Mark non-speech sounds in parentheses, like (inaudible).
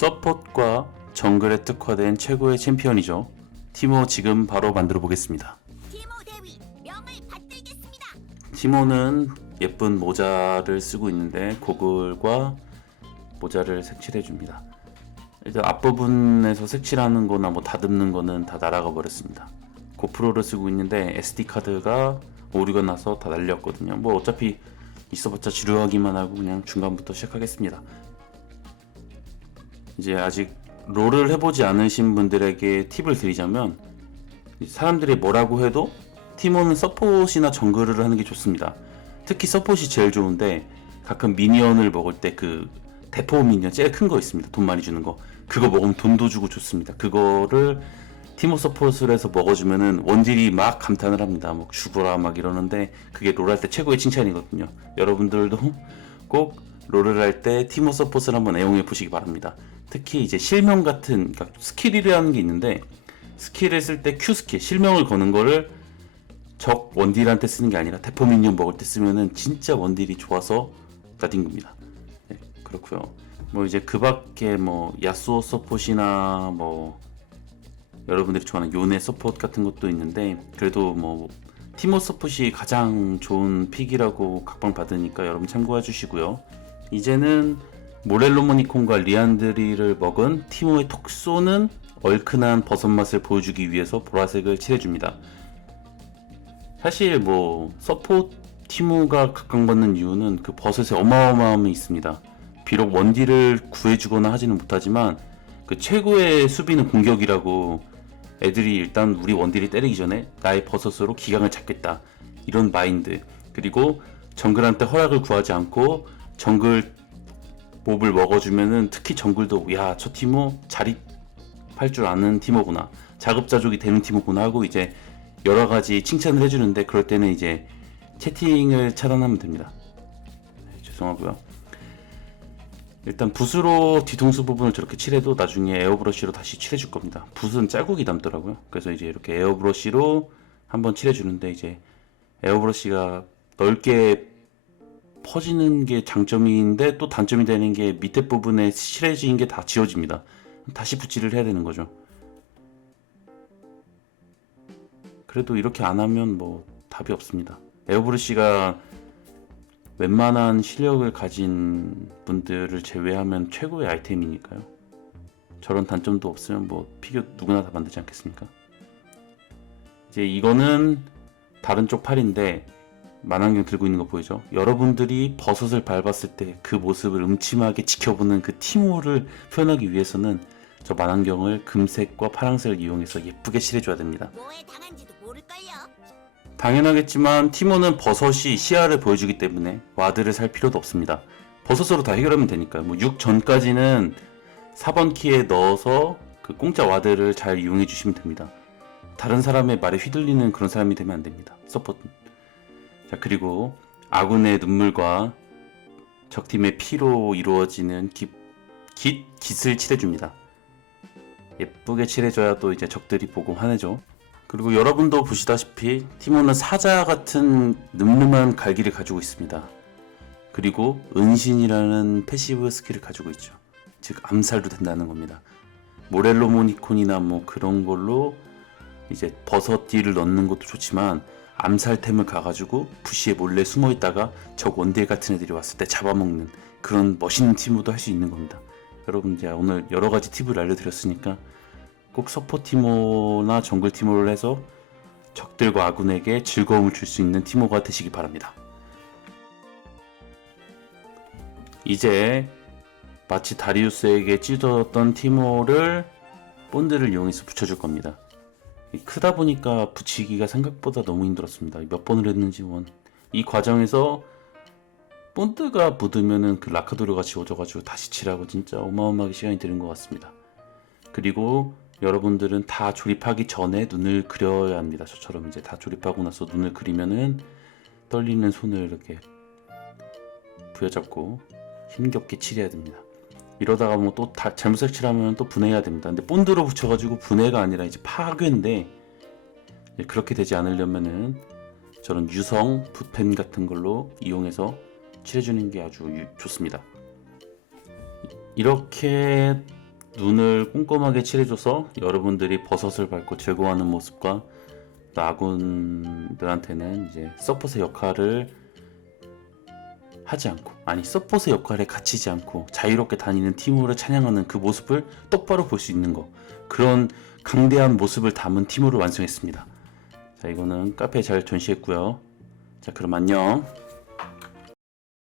서폿과 정글에 특화된 최고의 챔피언이죠. 티모 지금 바로 만들어 보겠습니다. 티모 대위 명을 받들겠습니다. 티모는 예쁜 모자를 쓰고 있는데 고글과 모자를 색칠해 줍니다. 일단 앞부분에서 색칠하는 거나 뭐 다듬는 거는 다 날아가 버렸습니다. 고프로를 쓰고 있는데 SD 카드가 오류가 나서 다 날렸거든요. 뭐 어차피 있어봤자 지루하기만 하고 그냥 중간부터 시작하겠습니다. 이제 아직 롤을 해보지 않으신 분들에게 팁을 드리자면 사람들이 뭐라고 해도 티모는 서폿이나 정글을 하는 게 좋습니다. 특히 서폿이 제일 좋은데 가끔 미니언을 먹을 때 그 대포 미니언 제일 큰 거 있습니다. 돈 많이 주는 거. 그거 먹으면 돈도 주고 좋습니다. 그거를 티모 서폿을 해서 먹어주면은 원딜이 막 감탄을 합니다. 뭐 죽어라 막 이러는데 그게 롤할 때 최고의 칭찬이거든요. 여러분들도 (laughs) 꼭 롤을 할 때 티모 서폿을 한번 애용해 보시기 바랍니다. 특히 이제 실명 같은 그러니까 스킬이라는 게 있는데 스킬을 쓸 때 Q 스킬 실명을 거는 거를 적 원딜한테 쓰는 게 아니라 대포 미니언 먹을 때 쓰면은 진짜 원딜이 좋아서 나딘 겁니다. 네, 그렇고요. 뭐 이제 그 밖에 뭐 야스오 서폿이나 뭐 여러분들이 좋아하는 요네 서폿 같은 것도 있는데 그래도 뭐 티모 서폿이 가장 좋은 픽이라고 각방 받으니까 여러분 참고해 주시고요. 이제는 모렐로 모니콘과 리안드리를 먹은 티모의 톡 쏘는 얼큰한 버섯 맛을 보여주기 위해서 보라색을 칠해줍니다. 사실 뭐 서포 티모가 각광받는 이유는 그 버섯의 어마어마함이 있습니다. 비록 원딜을 구해주거나 하지는 못하지만 그 최고의 수비는 공격이라고 애들이 일단 우리 원딜이 때리기 전에 나의 버섯으로 기강을 잡겠다 이런 마인드 그리고 정글한테 허락을 구하지 않고 정글 몹을 먹어주면은 특히 정글도 야 저 티모 자립할 줄 아는 티모구나 자급자족이 되는 티모구나 하고 이제 여러 가지 칭찬을 해주는데 그럴 때는 이제 채팅을 차단하면 됩니다. 네, 죄송하고요. 일단 붓으로 뒤통수 부분을 저렇게 칠해도 나중에 에어브러쉬로 다시 칠해줄 겁니다. 붓은 자국이 남더라고요. 그래서 이제 이렇게 에어브러쉬로 한번 칠해주는데 이제 에어브러쉬가 넓게 퍼지는 게 장점인데 또 단점이 되는 게 밑에 부분에 칠해진 게 다 지워집니다. 다시 붓질을 해야 되는 거죠. 그래도 이렇게 안 하면 뭐 답이 없습니다. 에어브러쉬가 웬만한 실력을 가진 분들을 제외하면 최고의 아이템이니까요. 저런 단점도 없으면 뭐 피규어 누구나 다 만들지 않겠습니까? 이제 이거는 다른 쪽 팔인데 만안경 들고 있는 거 보이죠? 여러분들이 버섯을 밟았을 때 그 모습을 음침하게 지켜보는 그 티모를 표현하기 위해서는 저 만안경을 금색과 파란색을 이용해서 예쁘게 칠해줘야 됩니다. 뭐에 당한지도 모를걸요. 당연하겠지만 티모는 버섯이 시야를 보여주기 때문에 와드를 살 필요도 없습니다. 버섯으로 다 해결하면 되니까요. 뭐 6 전까지는 4번 키에 넣어서 그 공짜 와드를 잘 이용해 주시면 됩니다. 다른 사람의 말에 휘둘리는 그런 사람이 되면 안 됩니다. 서포트. 자 그리고 아군의 눈물과 적팀의 피로 이루어지는 깃, 깃, 깃을 칠해줍니다. 예쁘게 칠해줘야 또 이제 적들이 보고 화내죠. 그리고 여러분도 보시다시피 티모는 사자 같은 늠름한 갈기를 가지고 있습니다. 그리고 은신이라는 패시브 스킬을 가지고 있죠. 즉 암살도 된다는 겁니다. 모렐로 모니콘이나 뭐 그런 걸로 이제 버섯 딜을 넣는 것도 좋지만 암살템을 가가지고 부시에 몰래 숨어 있다가 적 원딜 같은 애들이 왔을 때 잡아먹는 그런 멋있는 티모도 할 수 있는 겁니다. 여러분 제가 오늘 여러 가지 팁을 알려드렸으니까 꼭 서포 티모나 정글 티모를 해서 적들과 아군에게 즐거움을 줄 수 있는 티모가 되시기 바랍니다. 이제 마치 다리우스에게 찢어졌던 티모를 본드를 이용해서 붙여줄 겁니다. 이 크다 보니까 붙이기가 생각보다 너무 힘들었습니다. 몇 번을 했는지 원. 이 과정에서 본드가 묻으면은 그 라카도르가 지워져가지고 다시 칠하고 진짜 어마어마하게 시간이 드는 것 같습니다. 그리고 여러분들은 다 조립하기 전에 눈을 그려야 합니다. 저처럼 이제 다 조립하고 나서 눈을 그리면은 떨리는 손을 이렇게 부여잡고 힘겹게 칠해야 됩니다. 이러다가 뭐또 잘못 색칠하면 또 분해해야 됩니다. 근데 본드로 붙여가지고 분해가 아니라 이제 파괴인데 그렇게 되지 않으려면은 저런 유성 붓펜 같은 걸로 이용해서 칠해주는 게 아주 유- 좋습니다. 이렇게 눈을 꼼꼼하게 칠해줘서 여러분들이 버섯을 밟고 즐거워하는 모습과 또 아군들한테는 이제 서폿의 역할을 하지 않고 아니 서폿의 역할에 갇히지 않고 자유롭게 다니는 팀으로 찬양하는 그 모습을 똑바로 볼 수 있는 거 그런 강대한 모습을 담은 팀으로 완성했습니다. 자 이거는 카페에 잘 전시했고요. 자 그럼 안녕.